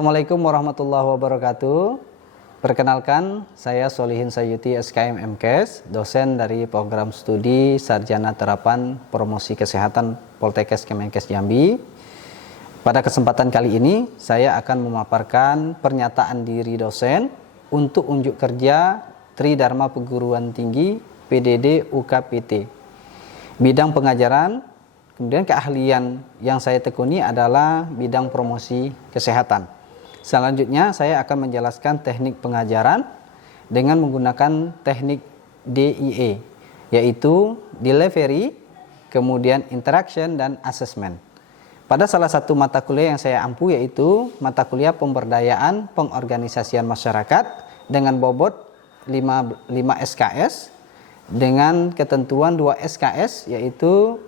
Assalamualaikum warahmatullahi wabarakatuh. Perkenalkan, saya Solihin Sayuti SKM MKes, dosen dari program studi Sarjana Terapan Promosi Kesehatan Poltekkes Kemenkes Jambi. Pada kesempatan kali ini, saya akan memaparkan pernyataan diri dosen untuk unjuk kerja Tridharma Perguruan Tinggi PDD UKPT. Bidang pengajaran, kemudian keahlian yang saya tekuni adalah bidang promosi kesehatan. Selanjutnya saya akan menjelaskan teknik pengajaran dengan menggunakan teknik DIE, yaitu delivery, kemudian interaction, dan assessment. Pada salah satu mata kuliah yang saya ampu yaitu mata kuliah pemberdayaan pengorganisasian masyarakat dengan bobot 5 SKS dengan ketentuan 2 SKS yaitu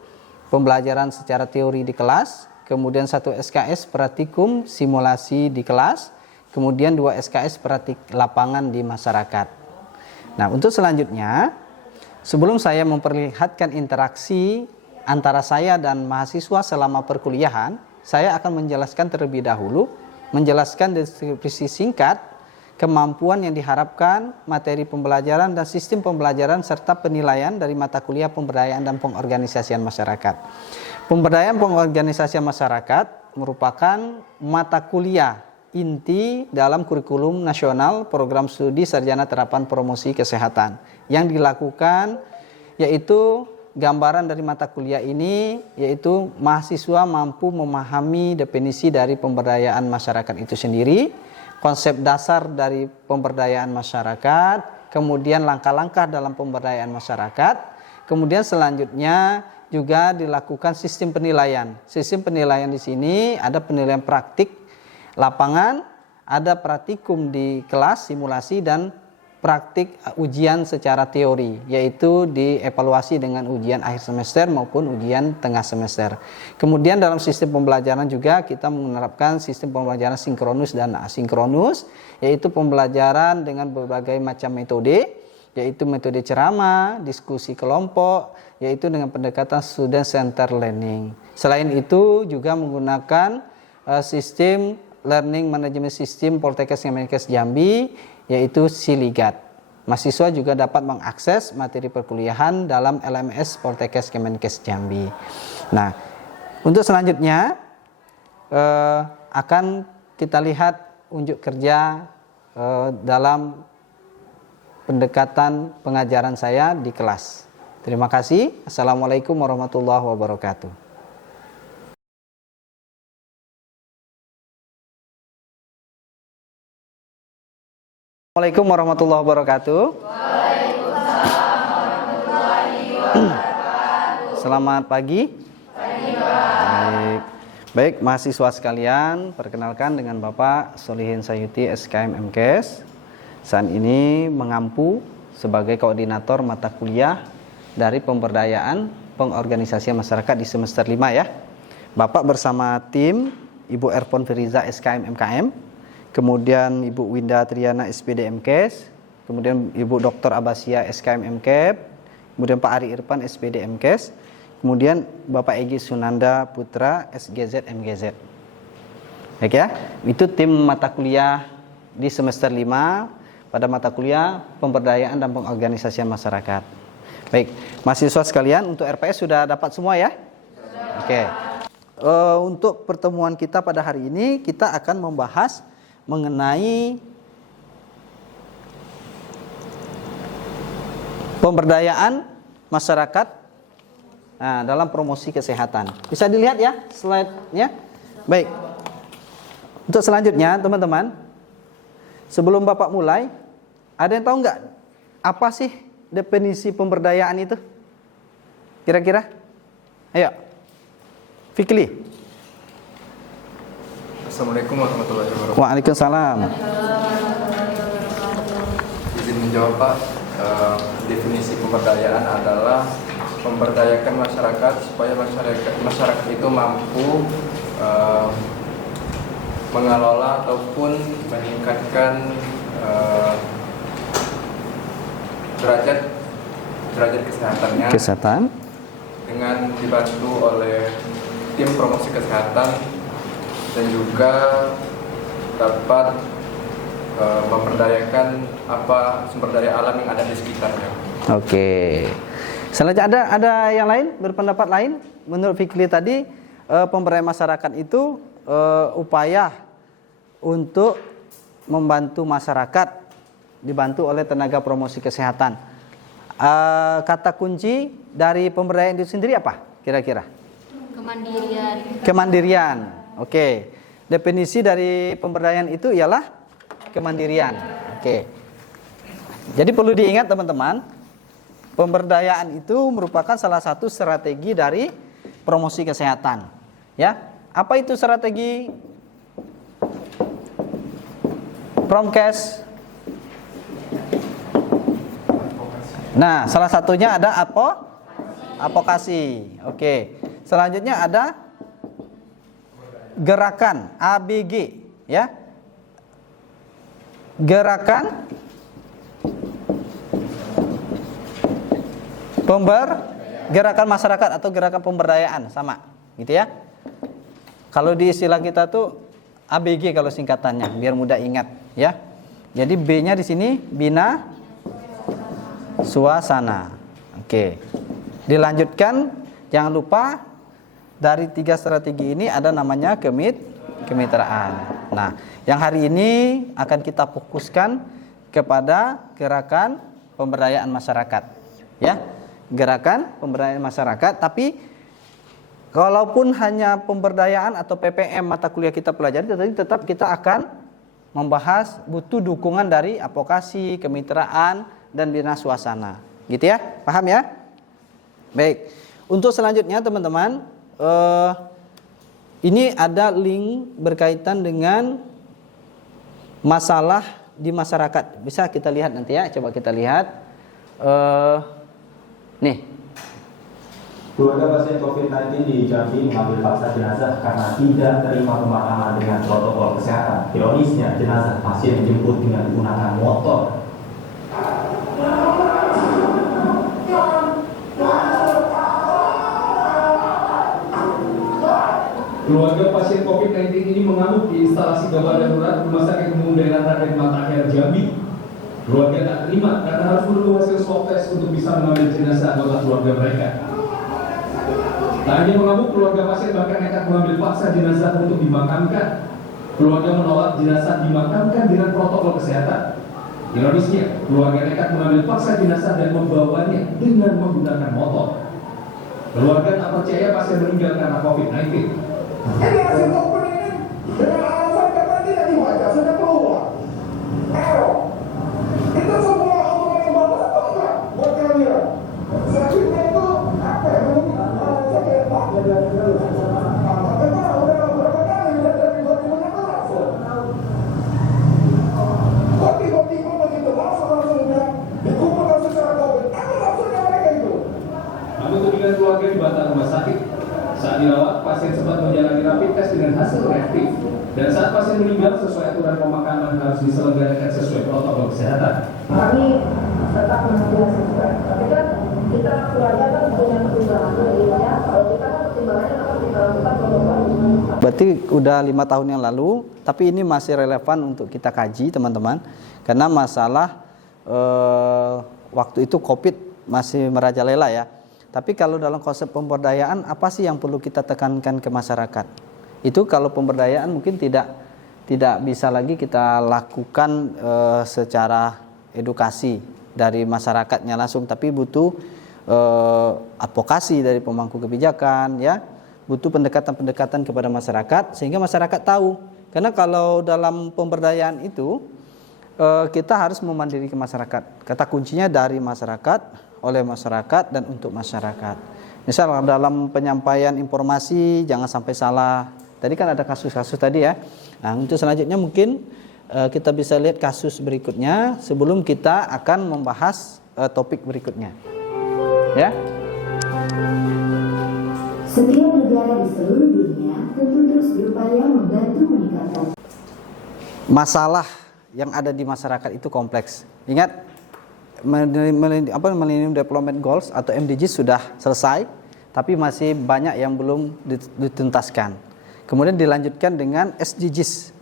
pembelajaran secara teori di kelas, kemudian 1 SKS praktikum simulasi di kelas, kemudian 2 SKS praktik lapangan di masyarakat. Nah, untuk selanjutnya, sebelum saya memperlihatkan interaksi antara saya dan mahasiswa selama perkuliahan, saya akan menjelaskan terlebih dahulu, menjelaskan deskripsi singkat, kemampuan yang diharapkan, materi pembelajaran dan sistem pembelajaran serta penilaian dari mata kuliah pemberdayaan dan pengorganisasian masyarakat. Pemberdayaan pengorganisasian masyarakat merupakan mata kuliah inti dalam kurikulum nasional program studi Sarjana Terapan Promosi Kesehatan. Yang dilakukan yaitu gambaran dari mata kuliah ini yaitu mahasiswa mampu memahami definisi dari pemberdayaan masyarakat itu sendiri, konsep dasar dari pemberdayaan masyarakat, kemudian langkah-langkah dalam pemberdayaan masyarakat, kemudian selanjutnya juga dilakukan sistem penilaian. Sistem penilaian di sini ada penilaian praktik lapangan, ada praktikum di kelas simulasi dan praktik ujian secara teori, yaitu dievaluasi dengan ujian akhir semester maupun ujian tengah semester. Kemudian dalam sistem pembelajaran juga kita menerapkan sistem pembelajaran sinkronus dan asinkronus, yaitu pembelajaran dengan berbagai macam metode, yaitu metode ceramah, diskusi kelompok, yaitu dengan pendekatan student center learning. Selain itu juga menggunakan sistem learning management system Poltekkes Kemenkes Jambi, yaitu Siligat. Mahasiswa juga dapat mengakses materi perkuliahan dalam LMS Poltekkes Kemenkes Jambi. Nah, untuk selanjutnya akan kita lihat unjuk kerja dalam pendekatan pengajaran saya di kelas. Terima kasih. Assalamualaikum warahmatullahi wabarakatuh. Assalamualaikum warahmatullahi wabarakatuh. Waalaikumsalam warahmatullahi wabarakatuh. Selamat pagi. Baik, mahasiswa sekalian, perkenalkan dengan Bapak Solihin Sayuti SKM MKes. Saat ini mengampu sebagai koordinator mata kuliah dari pemberdayaan pengorganisasian masyarakat di semester 5 ya. Bapak bersama tim Ibu Erpon Firiza SKM MKM, kemudian Ibu Winda Triana SPD MKes, kemudian Ibu Dr. Abasia SKM MKep, kemudian Pak Ari Irfan SPD MKes, kemudian Bapak Egy Sunanda Putra SGZ MGZ. Baik ya, itu tim mata kuliah di semester 5 pada mata kuliah pemberdayaan dan pengorganisasian masyarakat. Baik, mahasiswa sekalian, untuk RPS sudah dapat semua ya? Oke. Untuk pertemuan kita pada hari ini, kita akan membahas mengenai pemberdayaan masyarakat dalam promosi kesehatan. Bisa dilihat ya slide-nya? Baik. Untuk selanjutnya, teman-teman, sebelum Bapak mulai, ada yang tahu nggak apa sih definisi pemberdayaan itu? Kira-kira? Ayo. Fikri. Assalamualaikum warahmatullahi wabarakatuh. Waalaikumsalam. Izin menjawab Pak. Definisi pemberdayaan adalah memberdayakan masyarakat supaya masyarakat itu mampu mengelola ataupun meningkatkan derajat kesehatannya dengan dibantu oleh tim promosi kesehatan dan juga dapat memberdayakan apa sumber daya alam yang ada di sekitarnya. Oke. Selanjutnya ada yang lain berpendapat lain? Menurut Fikri tadi pemberdayaan masyarakat itu upaya untuk membantu masyarakat dibantu oleh tenaga promosi kesehatan. Kata kunci dari pemberdayaan itu sendiri apa kira-kira? Kemandirian. Kemandirian. Oke. Definisi dari pemberdayaan itu ialah kemandirian. Oke. Jadi perlu diingat teman-teman, pemberdayaan itu merupakan salah satu strategi dari promosi kesehatan. Ya. Apa itu strategi Promkes? Nah, salah satunya ada advokasi. Oke. Selanjutnya ada gerakan ABG, ya. Gerakan gerakan masyarakat atau gerakan pemberdayaan, sama, gitu ya. Kalau di istilah kita tuh ABG kalau singkatannya, biar mudah ingat, ya. Jadi B-nya di sini bina suasana. Oke. Dilanjutkan, jangan lupa dari 3 strategi ini ada namanya kemitraan. Nah, yang hari ini akan kita fokuskan kepada gerakan pemberdayaan masyarakat. Ya, gerakan pemberdayaan masyarakat. Tapi kalaupun hanya pemberdayaan atau PPM mata kuliah kita pelajari, tetap kita akan membahas butuh dukungan dari advokasi, kemitraan, dan bina suasana. Gitu ya, paham ya? Baik. Untuk selanjutnya teman-teman, ini ada link berkaitan dengan masalah di masyarakat. Bisa kita lihat nanti ya, coba kita lihat. Nih. Keluarga pasien COVID-19 di Jambi mengambil paksa jenazah karena tidak terima pemakaman dengan protokol kesehatan. Ironisnya, jenazah pasien dijemput dengan menggunakan motor. Keluarga pasien COVID-19 ini mengamuk di instalasi gawat darurat Rumah Sakit Umum Daerah Raden Matahir Jambi. Keluarga tak terima karena harus menunggu hasil swab test untuk bisa mengambil jenazah anggota keluarga mereka. Tak hanya mengamuk, keluarga pasien bahkan nekat mengambil paksa jenazah untuk dimakamkan. Keluarga menolak jenazah dimakamkan dengan protokol kesehatan. Ironisnya, keluarga nekat mengambil paksa jenazah dan membawanya dengan menggunakan motor. Keluarga tak percaya pasien meninggal karena COVID-19. Ini hasil token ini dengan alasan karena tidak dibaca sudah keluar. Error. Itu semua omongan yang bagus atau enggak buat kalian? Sakitnya itu apa ya? Sakit apa? Tapi mana udah berapa kali udah dari 2016. Kok tiba-tiba begitu langsung dikumpulkan secara COVID? Apa maksudnya mereka itu? Namun tudingan keluarga dibantah rumah sakit. Saat dirawat, pasien sempat menjalani rapid test dengan hasil reaktif. Dan saat pasien meninggal, sesuai aturan pemakaman harus diselenggarakan sesuai protokol kesehatan. Kami tetap mengambil hasil swab. Tapi kan kita keluarga kan punya pertimbangan ya. Kalau kita kan pertimbangannya tetap kita lakukan protokol. Berarti udah 5 tahun yang lalu, tapi ini masih relevan untuk kita kaji teman-teman. Karena masalah waktu itu COVID masih merajalela ya. Tapi kalau dalam konsep pemberdayaan, apa sih yang perlu kita tekankan ke masyarakat? Itu kalau pemberdayaan mungkin tidak bisa lagi kita lakukan secara edukasi dari masyarakatnya langsung, tapi butuh advokasi dari pemangku kebijakan, ya, butuh pendekatan-pendekatan kepada masyarakat sehingga masyarakat tahu. Karena kalau dalam pemberdayaan itu kita harus memandiri ke masyarakat. Kata kuncinya dari masyarakat, oleh masyarakat, dan untuk masyarakat. Misal dalam penyampaian informasi jangan sampai salah. Tadi kan ada kasus-kasus tadi ya. Nah, untuk selanjutnya mungkin kita bisa lihat kasus berikutnya sebelum kita akan membahas topik berikutnya. Ya. Setiap negara di seluruh dunia tentu terus berupaya membantu meningkatkan. Masalah yang ada di masyarakat itu kompleks. Ingat, Millennium Development Goals atau MDGs sudah selesai, tapi masih banyak yang belum dituntaskan. Kemudian dilanjutkan dengan SDGs.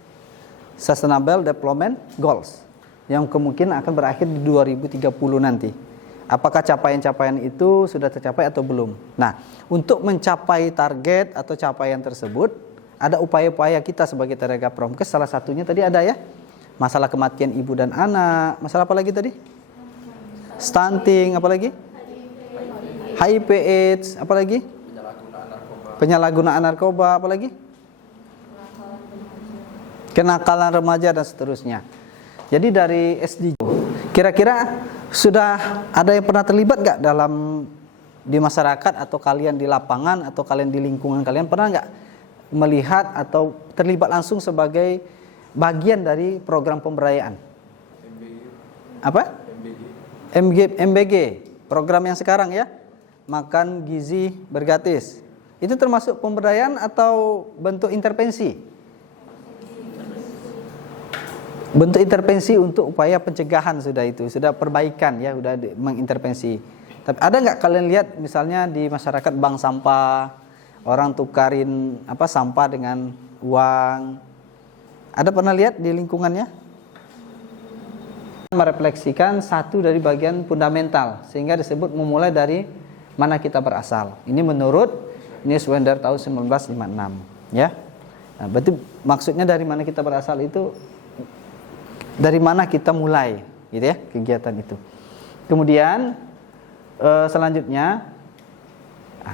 Sustainable Development Goals yang kemungkinan akan berakhir di 2030 nanti. Apakah capaian-capaian itu sudah tercapai atau belum? Nah, untuk mencapai target atau capaian tersebut, ada upaya-upaya kita sebagai tenaga Promkes. Salah satunya tadi ada ya, masalah kematian ibu dan anak. Masalah apa lagi tadi? Stunting, apa lagi? HIV AIDS, apa lagi? Penyalahgunaan narkoba, apa lagi? Kenakalan remaja dan seterusnya. Jadi dari SDG, kira-kira sudah ada yang pernah terlibat nggak dalam di masyarakat atau kalian di lapangan atau kalian di lingkungan kalian pernah nggak melihat atau terlibat langsung sebagai bagian dari program pemberdayaan? Apa? MBG, program yang sekarang ya, makan gizi bergratis. Itu termasuk pemberdayaan atau bentuk intervensi? Bentuk intervensi untuk upaya pencegahan sudah perbaikan ya, sudah mengintervensi. Tapi ada nggak kalian lihat misalnya di masyarakat bank sampah, orang tukarin sampah dengan uang? Ada pernah lihat di lingkungannya? Merefleksikan satu dari bagian fundamental sehingga disebut memulai dari mana kita berasal. Ini menurut Newsweek tahun 1956 ya. Nah, berarti maksudnya dari mana kita berasal itu dari mana kita mulai gitu ya kegiatan itu. Kemudian selanjutnya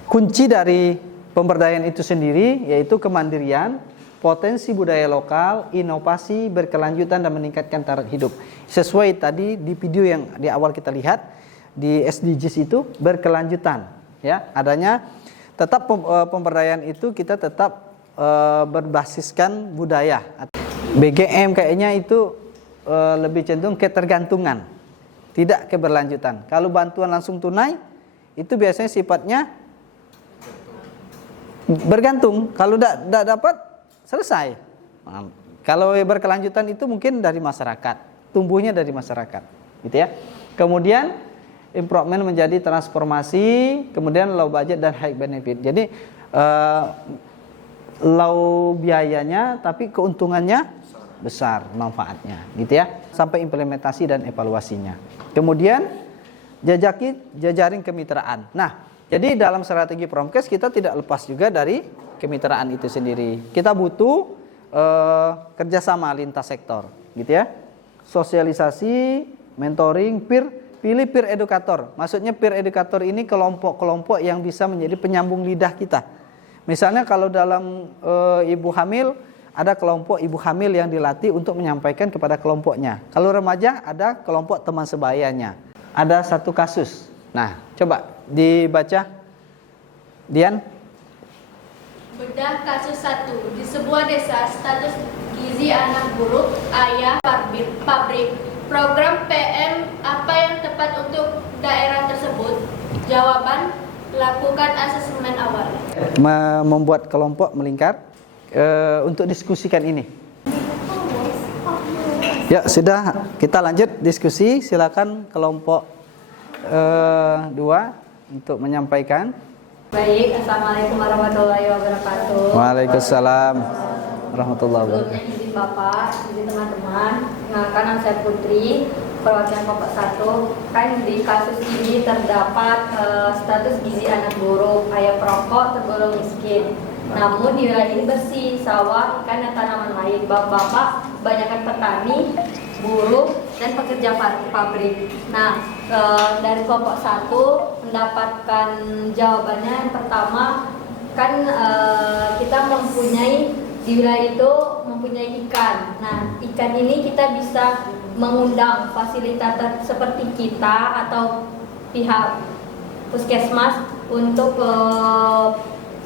kunci dari pemberdayaan itu sendiri yaitu kemandirian, potensi budaya lokal, inovasi, berkelanjutan dan meningkatkan taraf hidup. Sesuai tadi di video yang di awal kita lihat di SDGs itu berkelanjutan ya, adanya tetap pemberdayaan itu kita tetap berbasiskan budaya. BGM kayaknya itu lebih cenderung ketergantungan, tidak keberlanjutan. Kalau bantuan langsung tunai itu biasanya sifatnya bergantung. Kalau tidak dapat selesai. Kalau berkelanjutan itu mungkin dari masyarakat, tumbuhnya dari masyarakat, gitu ya. Kemudian improvement menjadi transformasi, kemudian low budget dan high benefit. Jadi low biayanya tapi keuntungannya besar manfaatnya, gitu ya, sampai implementasi dan evaluasinya. Kemudian jajarin kemitraan. Nah, jadi dalam strategi Promkes kita tidak lepas juga dari kemitraan itu sendiri. Kita butuh kerjasama lintas sektor, gitu ya. Sosialisasi, mentoring, pilih peer edukator. Maksudnya peer edukator ini kelompok-kelompok yang bisa menjadi penyambung lidah kita. Misalnya kalau dalam ibu hamil, ada kelompok ibu hamil yang dilatih untuk menyampaikan kepada kelompoknya. Kalau remaja ada kelompok teman sebayanya. Ada satu kasus. Nah, coba dibaca, Dian. Bedah kasus 1. Di sebuah desa, status gizi anak buruk, ayah pabrik. Program PM apa yang tepat untuk daerah tersebut? Jawaban, lakukan asesmen awal. Membuat kelompok melingkar untuk diskusikan ini. Ya, sudah, kita lanjut diskusi. Silakan kelompok 2 untuk menyampaikan. Baik, Assalamualaikum warahmatullahi wabarakatuh. Waalaikumsalam warahmatullahi wabarakatuh. Sebelumnya izin Bapak, izin teman-teman, nama saya Putri, perwakilan kelompok 1. Kan di kasus ini terdapat status gizi anak buruk, ayah perokok, tergolong miskin. Namun di wilayah ini bersih, sawah, ikan, dan tanaman lain. Bapak banyakkan petani, buruh, dan pekerja pabrik. Nah, dari kelompok 1 mendapatkan jawabannya. Yang pertama, kan kita mempunyai di wilayah itu mempunyai ikan. Nah, ikan ini kita bisa mengundang fasilitator seperti kita atau pihak puskesmas untuk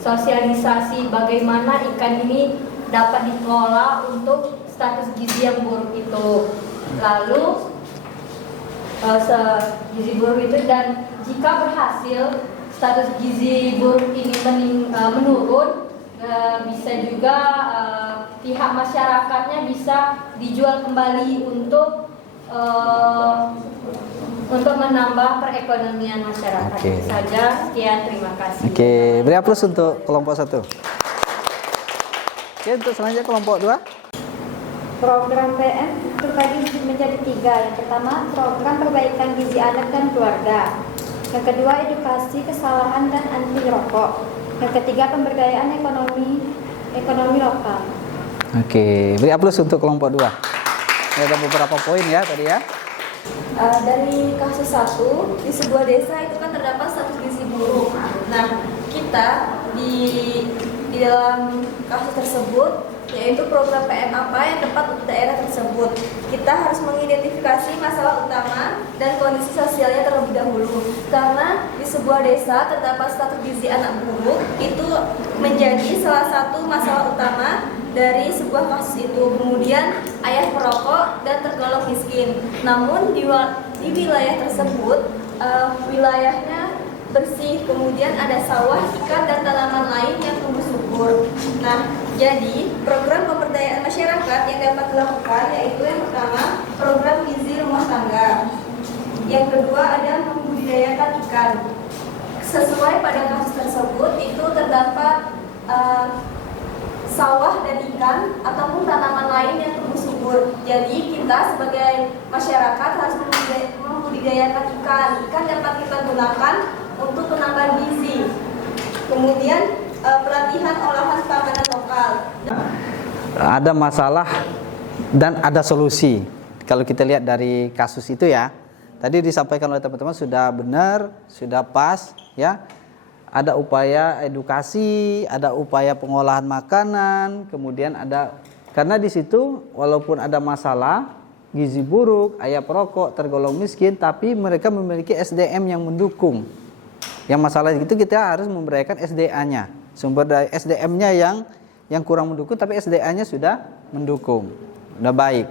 sosialisasi bagaimana ikan ini dapat dikelola untuk status gizi yang buruk itu. Lalu gizi buruk itu, dan jika berhasil status gizi buruk ini menurun, bisa juga pihak masyarakatnya bisa dijual kembali untuk menambah perekonomian masyarakat. Oke. Itu saja, sekian, terima kasih. Oke, beri aplaus untuk kelompok 1. Oke, untuk selanjutnya kelompok 2. Program PM terbagi menjadi 3. Yang pertama, program perbaikan gizi anak dan keluarga. Yang kedua, edukasi kesalahan dan anti rokok. Yang ketiga, pemberdayaan ekonomi lokal. Oke, beri aplaus untuk kelompok 2. Ada beberapa poin ya tadi ya. Dari kasus 1, di sebuah desa itu kan terdapat status gizi buruk. Nah, kita di dalam kasus tersebut, yaitu program PM apa yang tepat untuk daerah tersebut. Kita harus mengidentifikasi masalah utama dan kondisi sosialnya terlebih dahulu. Karena di sebuah desa terdapat status gizi anak buruk, itu menjadi salah satu masalah utama dari sebuah kasus itu. Kemudian ayah perokok dan tergolong miskin. Namun di wilayah tersebut, wilayahnya bersih, kemudian ada sawah, ikan, dan tanaman lain yang tumbuh subur. Nah, jadi program pemberdayaan masyarakat yang dapat dilakukan yaitu yang pertama, program gizi rumah tangga. Yang kedua ada membudidayakan ikan. Sesuai pada kasus tersebut itu terdapat sawah dan ikan ataupun tanaman lain yang tumbuh subur. Jadi kita sebagai masyarakat harus membudidayakan ikan. Ikan dapat kita gunakan untuk penambahan gizi. Kemudian pelatihan olahan panganan lokal. Ada masalah dan ada solusi. Kalau kita lihat dari kasus itu ya, tadi disampaikan oleh teman-teman sudah benar, sudah pas ya. Ada upaya edukasi, ada upaya pengolahan makanan, kemudian ada, karena di situ walaupun ada masalah gizi buruk, ayah perokok, tergolong miskin, tapi mereka memiliki SDM yang mendukung. Yang masalah itu kita harus memberikan SDA-nya, sumber daya SDM-nya yang kurang mendukung, tapi SDA-nya sudah mendukung, sudah baik.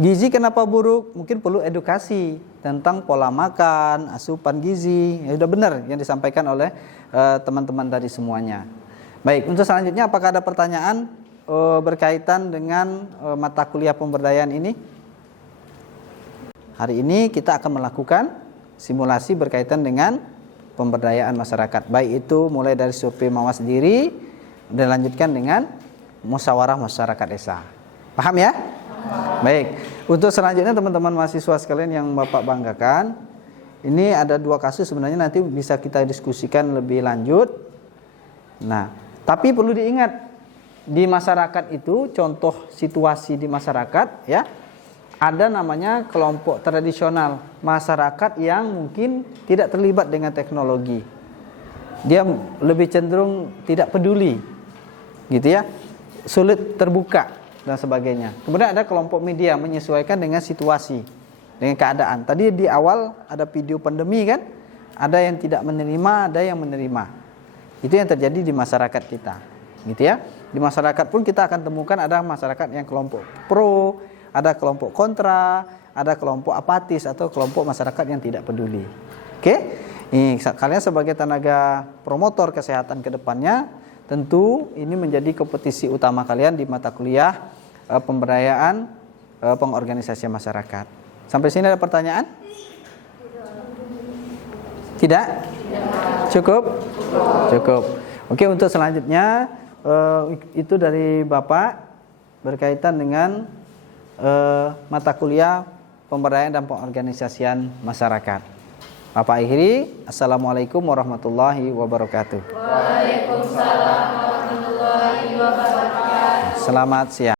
Gizi kenapa buruk? Mungkin perlu edukasi tentang pola makan, asupan gizi. Ya sudah benar yang disampaikan oleh teman-teman tadi semuanya. Baik, untuk selanjutnya apakah ada pertanyaan berkaitan dengan mata kuliah pemberdayaan ini? Hari ini kita akan melakukan simulasi berkaitan dengan pemberdayaan masyarakat, baik itu mulai dari survei mawas diri dan lanjutkan dengan musyawarah masyarakat desa. Paham ya? Baik, untuk selanjutnya teman-teman mahasiswa sekalian yang Bapak banggakan, ini ada 2 kasus sebenarnya nanti bisa kita diskusikan lebih lanjut. Nah, tapi perlu diingat di masyarakat itu, contoh situasi di masyarakat ya, ada namanya kelompok tradisional, masyarakat yang mungkin tidak terlibat dengan teknologi. Dia lebih cenderung tidak peduli, gitu ya, sulit terbuka dan sebagainya. Kemudian ada kelompok media menyesuaikan dengan situasi, dengan keadaan. Tadi di awal ada video pandemi kan, ada yang tidak menerima, ada yang menerima. Itu yang terjadi di masyarakat kita, gitu ya. Di masyarakat pun kita akan temukan ada masyarakat yang kelompok pro, ada kelompok kontra, ada kelompok apatis atau kelompok masyarakat yang tidak peduli. Oke? Ini kalian sebagai tenaga promotor kesehatan ke depannya, tentu ini menjadi kompetisi utama kalian di mata kuliah pemberdayaan pengorganisasian masyarakat. Sampai sini ada pertanyaan? Tidak? Cukup? Cukup. Oke, untuk selanjutnya itu dari Bapak berkaitan dengan mata kuliah pemberdayaan dan pengorganisasian masyarakat. Bapak akhiri, Assalamualaikum warahmatullahi wabarakatuh. Waalaikumsalam warahmatullahi wabarakatuh. Selamat siang.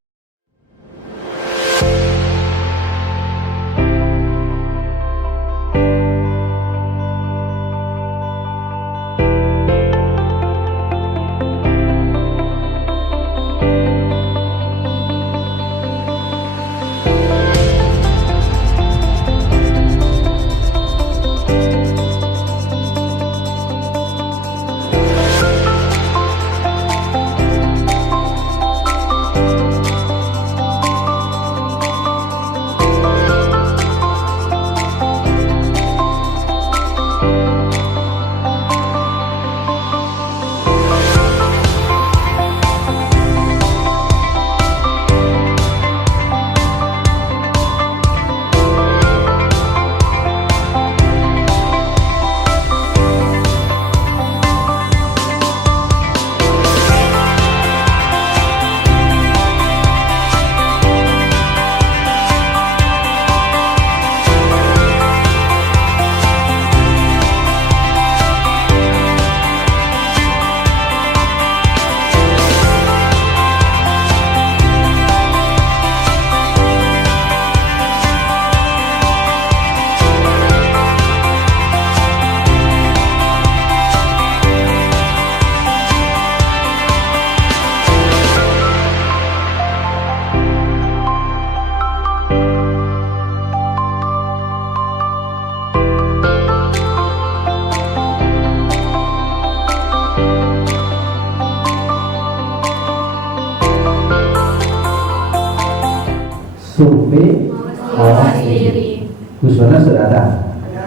survei mawas diri. Gusoner sudah ada.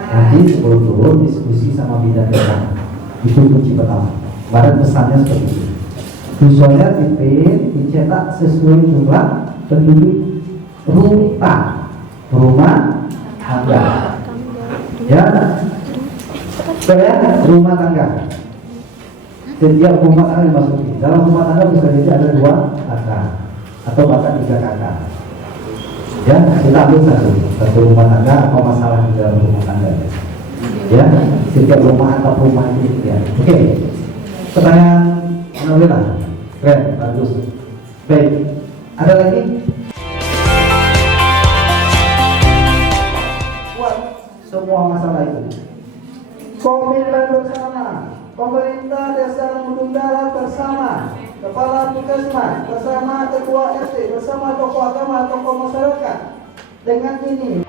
Nanti sebelum turun diskusi sama bidan kita. Itu kunci pertama. Kemarin pesannya seperti itu. Gusoner dicetak sesuai jumlah penduduk rumah tangga. Ya, rumah tangga. Setiap rumah tangga dimasuki. Dalam rumah tangga bisa jadi ada 2 kakak atau bahkan 3 kakak. Ya, kita ambil satu rumah tangga apa masalah di dalam rumah tangga. Ya, setiap rumah atau rumah itu ya. Oke. Pertanyaan Nolila. Keren, bagus. Baik. Ada lagi? Buat semua masalah itu. Komitmen bersama. Pemerintah desa Gunung Dalam bersama Kepala Puskesmas bersama Ketua RT bersama tokoh agama, tokoh masyarakat. Dengan ini